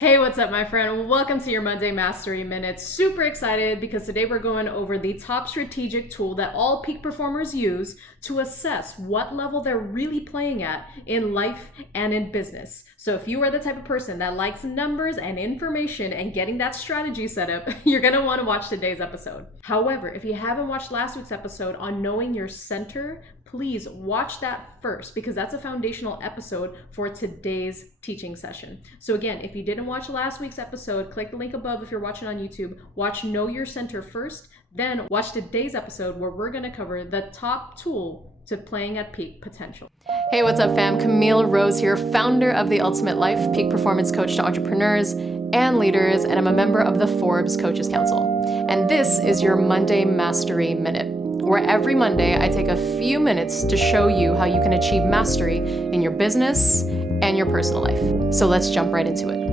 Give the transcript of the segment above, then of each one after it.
Hey, what's up, my friend? Welcome to your Monday Mastery Minute. Super excited because today we're going over the top strategic tool that all peak performers use to assess what level they're really playing at in life and in business. So if you are the type of person that likes numbers and information and getting that strategy set up, you're going to want to watch today's episode. However, if you haven't watched last week's episode on knowing your center, please watch that first because that's a foundational episode for today's teaching session. So again, if you didn't watch last week's episode, click the link above if you're watching on YouTube. Watch Know Your Center first, then watch today's episode where we're going to cover the top tool to playing at peak potential. Hey, what's up, fam? Kamille Rose here, founder of The Ultimate Life, peak performance coach to entrepreneurs and leaders, and I'm a member of the Forbes Coaches Council. And this is your Monday Mastery Minute, where every Monday I take a few minutes to show you how you can achieve mastery in your business and your personal life. So let's jump right into it.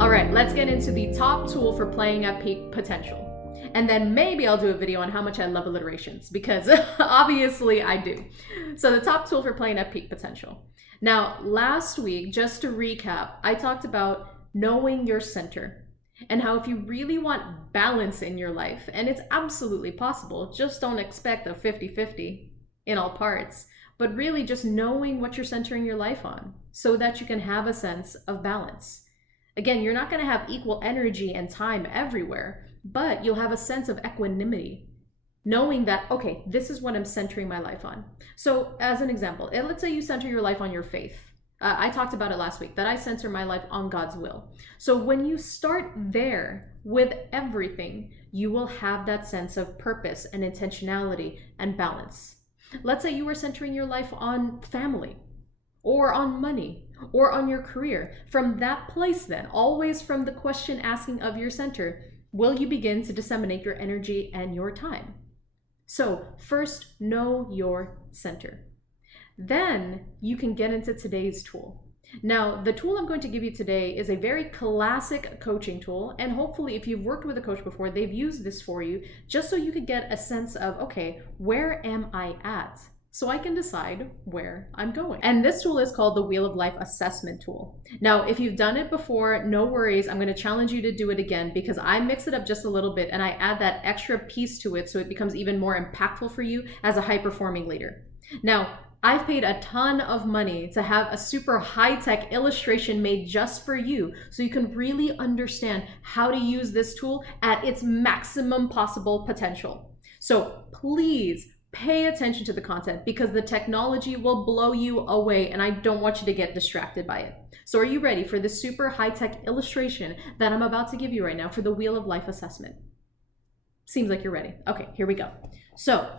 All right, let's get into the top tool for playing at peak potential. And then maybe I'll do a video on how much I love alliterations because obviously I do. So the top tool for playing at peak potential. Now, last week, just to recap, I talked about knowing your center and how if you really want balance in your life, and it's absolutely possible, just don't expect a 50-50 in all parts, but really just knowing what you're centering your life on so that you can have a sense of balance. Again, you're not going to have equal energy and time everywhere, but you'll have a sense of equanimity, knowing that, okay, this is what I'm centering my life on. So as an example, let's say you center your life on your faith. I talked about it last week, that I center my life on God's will. So when you start there with everything, you will have that sense of purpose and intentionality and balance. Let's say you were centering your life on family or on money or on your career. From that place then, always from the question asking of your center, will you begin to disseminate your energy and your time? So first, know your center. Then you can get into today's tool. Now, the tool I'm going to give you today is a very classic coaching tool. And hopefully if you've worked with a coach before, they've used this for you just so you could get a sense of, okay, where am I at? So I can decide where I'm going. And this tool is called the Wheel of Life Assessment Tool. Now, if you've done it before, no worries. I'm going to challenge you to do it again because I mix it up just a little bit and I add that extra piece to it so it becomes even more impactful for you as a high-performing leader. Now, I've paid a ton of money to have a super high-tech illustration made just for you so you can really understand how to use this tool at its maximum possible potential. So please pay attention to the content because the technology will blow you away and I don't want you to get distracted by it. So are you ready for this super high-tech illustration that I'm about to give you right now for the Wheel of Life assessment? Seems like you're ready. Okay, here we go. So,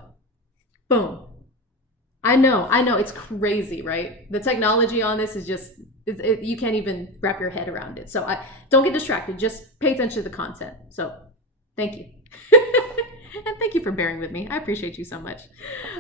boom. I know, it's crazy, right? The technology on this is just, you can't even wrap your head around it. So don't get distracted, just pay attention to the content. So thank you. And thank you for bearing with me. I appreciate you so much.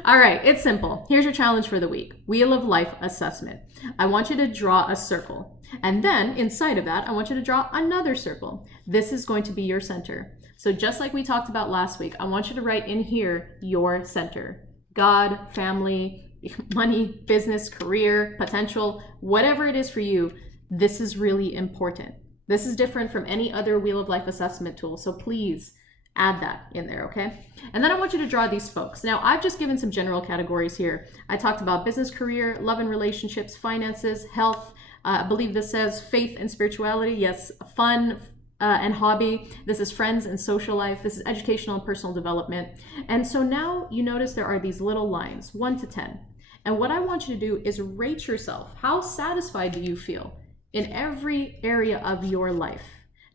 All right, it's simple. Here's your challenge for the week. Wheel of Life assessment. I want you to draw a circle. And then inside of that, I want you to draw another circle. This is going to be your center. So just like we talked about last week, I want you to write in here your center. God, family, money, business, career, potential, whatever it is for you, this is really important. This is different from any other Wheel of Life assessment tool. So please add that in there, okay? And then I want you to draw these folks. Now, I've just given some general categories here. I talked about business, career, love and relationships, finances, health. I believe this says faith and spirituality. Yes, fun and hobby. This is friends and social life. This is educational and personal development. And so now you notice there are these little lines, 1 to 10. And what I want you to do is rate yourself. How satisfied do you feel in every area of your life?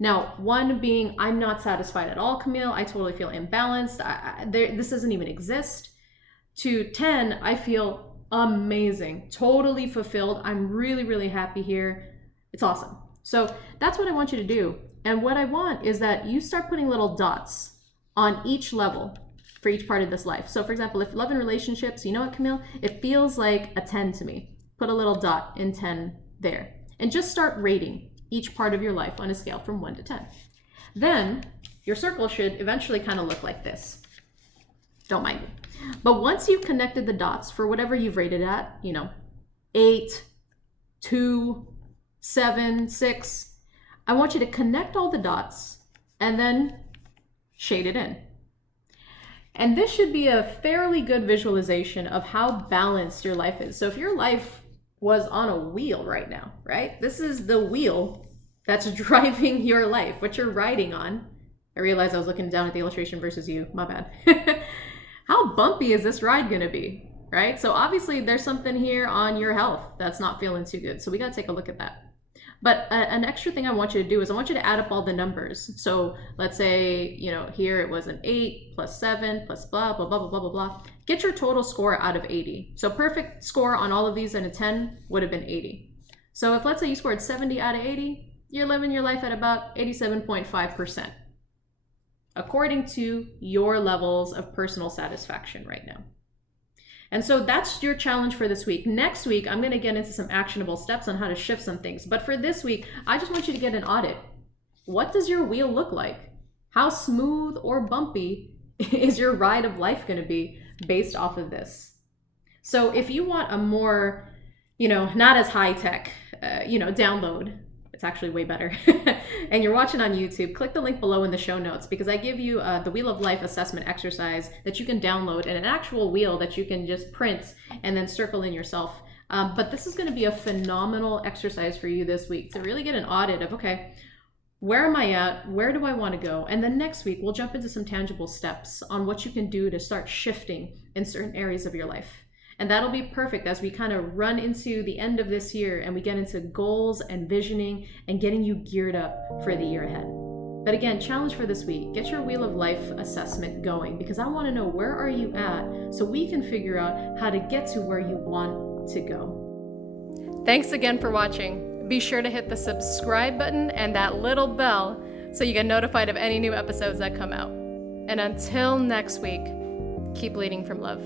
Now, 1 being, I'm not satisfied at all, Kamille. I totally feel imbalanced. This doesn't even exist. To 10, I feel amazing, totally fulfilled. I'm really, really happy here. It's awesome. So that's what I want you to do. And what I want is that you start putting little dots on each level for each part of this life. So for example, if love and relationships, you know what, Kamille? It feels like a 10 to me. Put a little dot in 10 there. And just start rating each part of your life on a scale from 1 to 10. Then your circle should eventually kind of look like this. Don't mind me. But once you've connected the dots for whatever you've rated at, 8, 2, 7, 6. I want you to connect all the dots and then shade it in. And this should be a fairly good visualization of how balanced your life is. So if your life was on a wheel right now, right? This is the wheel that's driving your life, what you're riding on. I realized I was looking down at the illustration versus you, my bad. How bumpy is this ride gonna be, right? So obviously there's something here on your health that's not feeling too good. So we gotta take a look at that. But an extra thing I want you to do is I want you to add up all the numbers. So let's say, here it was an 8 plus 7 plus blah, blah, blah, blah, blah, blah, blah. Get your total score out of 80. So perfect score on all of these and a 10 would have been 80. So if let's say you scored 70 out of 80, you're living your life at about 87.5%, according to your levels of personal satisfaction right now. And so that's your challenge for this week. Next week, I'm going to get into some actionable steps on how to shift some things. But for this week, I just want you to get an audit. What does your wheel look like? How smooth or bumpy is your ride of life going to be based off of this? So if you want a more, not as high tech, download, it's actually way better. And you're watching on YouTube, click the link below in the show notes because I give you the Wheel of Life assessment exercise that you can download and an actual wheel that you can just print and then circle in yourself. But this is going to be a phenomenal exercise for you this week to really get an audit of, okay, where am I at? Where do I want to go? And then next week, we'll jump into some tangible steps on what you can do to start shifting in certain areas of your life. And that'll be perfect as we kind of run into the end of this year and we get into goals and visioning and getting you geared up for the year ahead. But again, challenge for this week, get your Wheel of Life assessment going because I want to know where are you at so we can figure out how to get to where you want to go. Thanks again for watching. Be sure to hit the subscribe button and that little bell so you get notified of any new episodes that come out. And until next week, keep leading from love.